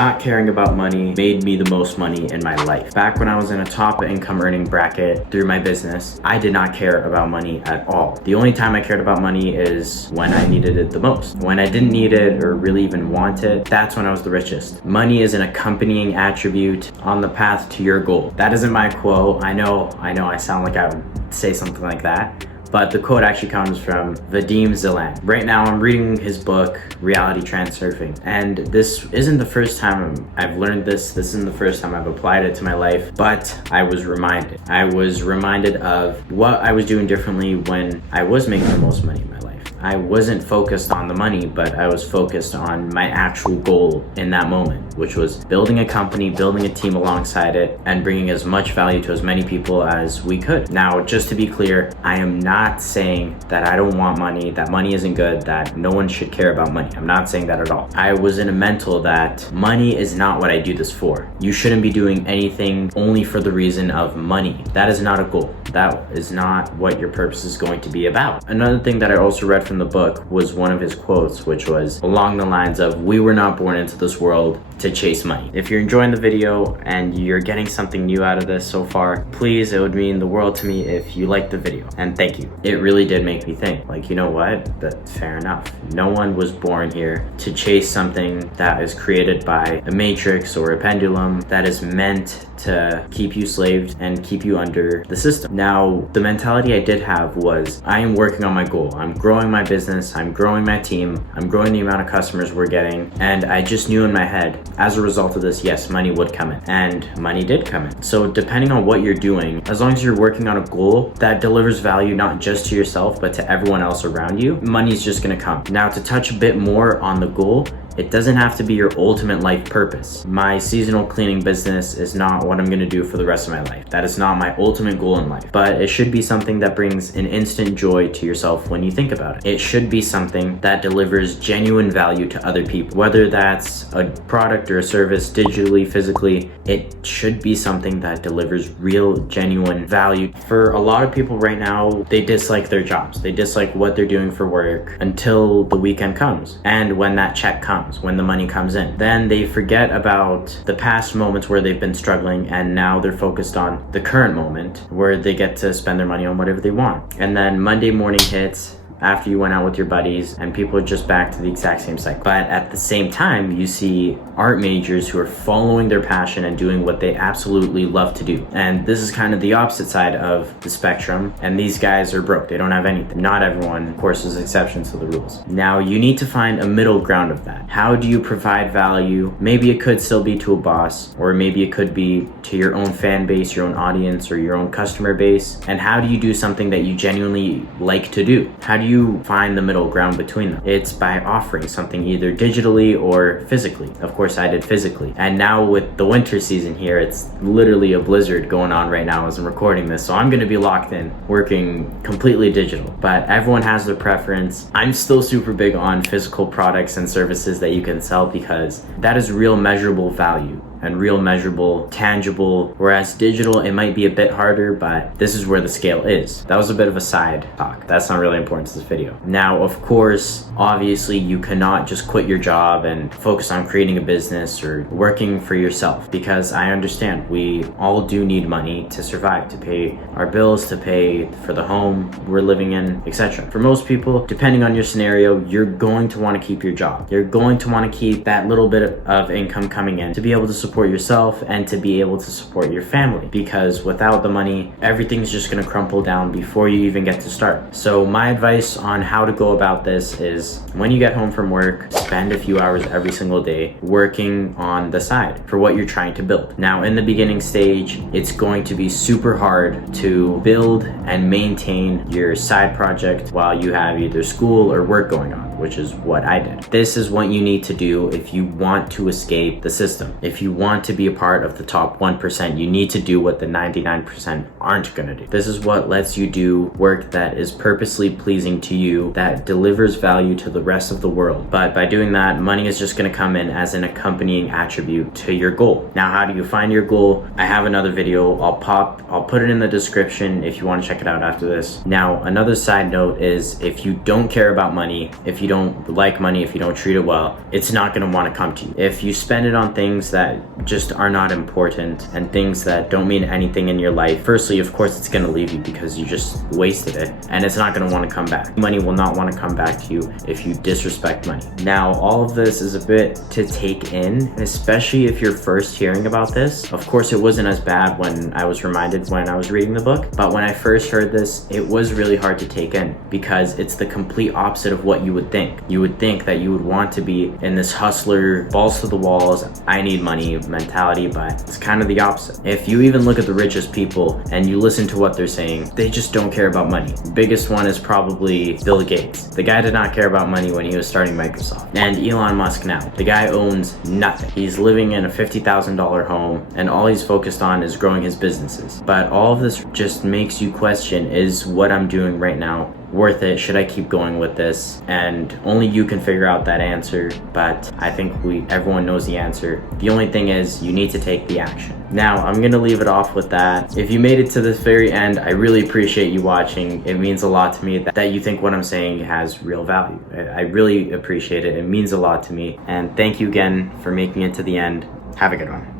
not caring about money made me the most money in my life. Back when I was in a top income earning bracket through my business, I did not care about money at all. The only time I cared about money is when I needed it the most. When I didn't need it or really even want it, that's when I was the richest. Money is an accompanying attribute on the path to your goal. That isn't my quote. I know I sound like I would say something like that, but the quote actually comes from Vadim Zeland. Right now I'm reading his book, Reality Transurfing. And this isn't the first time I've learned this. This isn't the first time I've applied it to my life, but I was reminded. I was reminded of what I was doing differently when I was making the most money in my life. I wasn't focused on the money, but I was focused on my actual goal in that moment, which was building a company, building a team alongside it, and bringing as much value to as many people as we could. Now, just to be clear, I am not saying that I don't want money, that money isn't good, that no one should care about money. I'm not saying that at all. I was in a mental that money is not what I do this for. You shouldn't be doing anything only for the reason of money. That is not a goal. That is not what your purpose is going to be about. Another thing that I also read from the book was one of his quotes, which was along the lines of, "We were not born into this world to chase money." If you're enjoying the video and you're getting something new out of this so far, please, it would mean the world to me if you liked the video, and thank you. It really did make me think, like, you know what, that's fair enough. No one was born here to chase something that is created by a matrix or a pendulum that is meant to keep you slaved and keep you under the system. Now, the mentality I did have was, I am working on my goal. I'm growing my business, I'm growing my team, I'm growing the amount of customers we're getting, and I just knew in my head, as a result of this, yes, money would come in, and money did come in. So depending on what you're doing, as long as you're working on a goal that delivers value not just to yourself, but to everyone else around you, money's just gonna come. Now, to touch a bit more on the goal, it doesn't have to be your ultimate life purpose. My seasonal cleaning business is not what I'm gonna do for the rest of my life. That is not my ultimate goal in life, but it should be something that brings an instant joy to yourself when you think about it. It should be something that delivers genuine value to other people, whether that's a product or a service, digitally, physically. It should be something that delivers real, genuine value. For a lot of people right now, they dislike their jobs. They dislike what they're doing for work until the weekend comes. And when that check comes, when the money comes in, then they forget about the past moments where they've been struggling, and now they're focused on the current moment where they get to spend their money on whatever they want. And then Monday morning hits, after you went out with your buddies, and people are just back to the exact same cycle. But at the same time, you see art majors who are following their passion and doing what they absolutely love to do. And this is kind of the opposite side of the spectrum, and these guys are broke. They don't have anything. Not everyone, of course, is exceptions to the rules. Now, you need to find a middle ground of that. How do you provide value? Maybe it could still be to a boss, or maybe it could be to your own fan base, your own audience, or your own customer base. And how do you do something that you genuinely like to do? How do you find the middle ground between them? It's by offering something either digitally or physically. Of course, I did physically. And now with the winter season here, it's literally a blizzard going on right now as I'm recording this. So I'm gonna be locked in, working completely digital. But everyone has their preference. I'm still super big on physical products and services that you can sell, because that is real measurable value and real measurable, tangible, whereas digital, it might be a bit harder, but this is where the scale is. That was a bit of a side talk. That's not really important to this video. Now, of course, obviously you cannot just quit your job and focus on creating a business or working for yourself, because I understand we all do need money to survive, to pay our bills, to pay for the home we're living in, etc. For most people, depending on your scenario, you're going to want to keep your job. You're going to want to keep that little bit of income coming in to be able to support yourself and to be able to support your family, because without the money, everything's just going to crumple down before you even get to start. So my advice on how to go about this is, when you get home from work, spend a few hours every single day working on the side for what you're trying to build. Now, in the beginning stage, it's going to be super hard to build and maintain your side project while you have either school or work going on, which is what I did. This is what you need to do if you want to escape the system. If you want to be a part of the top 1%, you need to do what the 99% aren't gonna do. This is what lets you do work that is purposely pleasing to you, that delivers value to the rest of the world. But by doing that, money is just gonna come in as an accompanying attribute to your goal. Now, how do you find your goal? I have another video. I'll put it in the description if you want to check it out after this. Now, another side note is, if you don't care about money, if you don't like money, if you don't treat it well, it's not going to want to come to you. If you spend it on things that just are not important and things that don't mean anything in your life, firstly, of course, it's going to leave you because you just wasted it, and it's not going to want to come back. Money will not want to come back to you if you disrespect money. Now, all of this is a bit to take in, especially if you're first hearing about this. Of course, it wasn't as bad when I was reminded when I was reading the book, but when I first heard this, it was really hard to take in because it's the complete opposite of what you would think. You would think that you would want to be in this hustler, balls to the walls, I need money mentality, but it's kind of the opposite. If you even look at the richest people and you listen to what they're saying, they just don't care about money. The biggest one is probably Bill Gates. The guy did not care about money when he was starting Microsoft. And Elon Musk now. The guy owns nothing. He's living in a $50,000 home and all he's focused on is growing his businesses. But all of this just makes you question, is what I'm doing right now worth it? Should I keep going with this? And only you can figure out that answer, but I think everyone knows the answer. The only thing is you need to take the action. Now, I'm gonna leave it off with that. If you made it to this very end, I really appreciate you watching. It means a lot to me that you think what I'm saying has real value. I really appreciate it. It means a lot to me. And thank you again for making it to the end. Have a good one.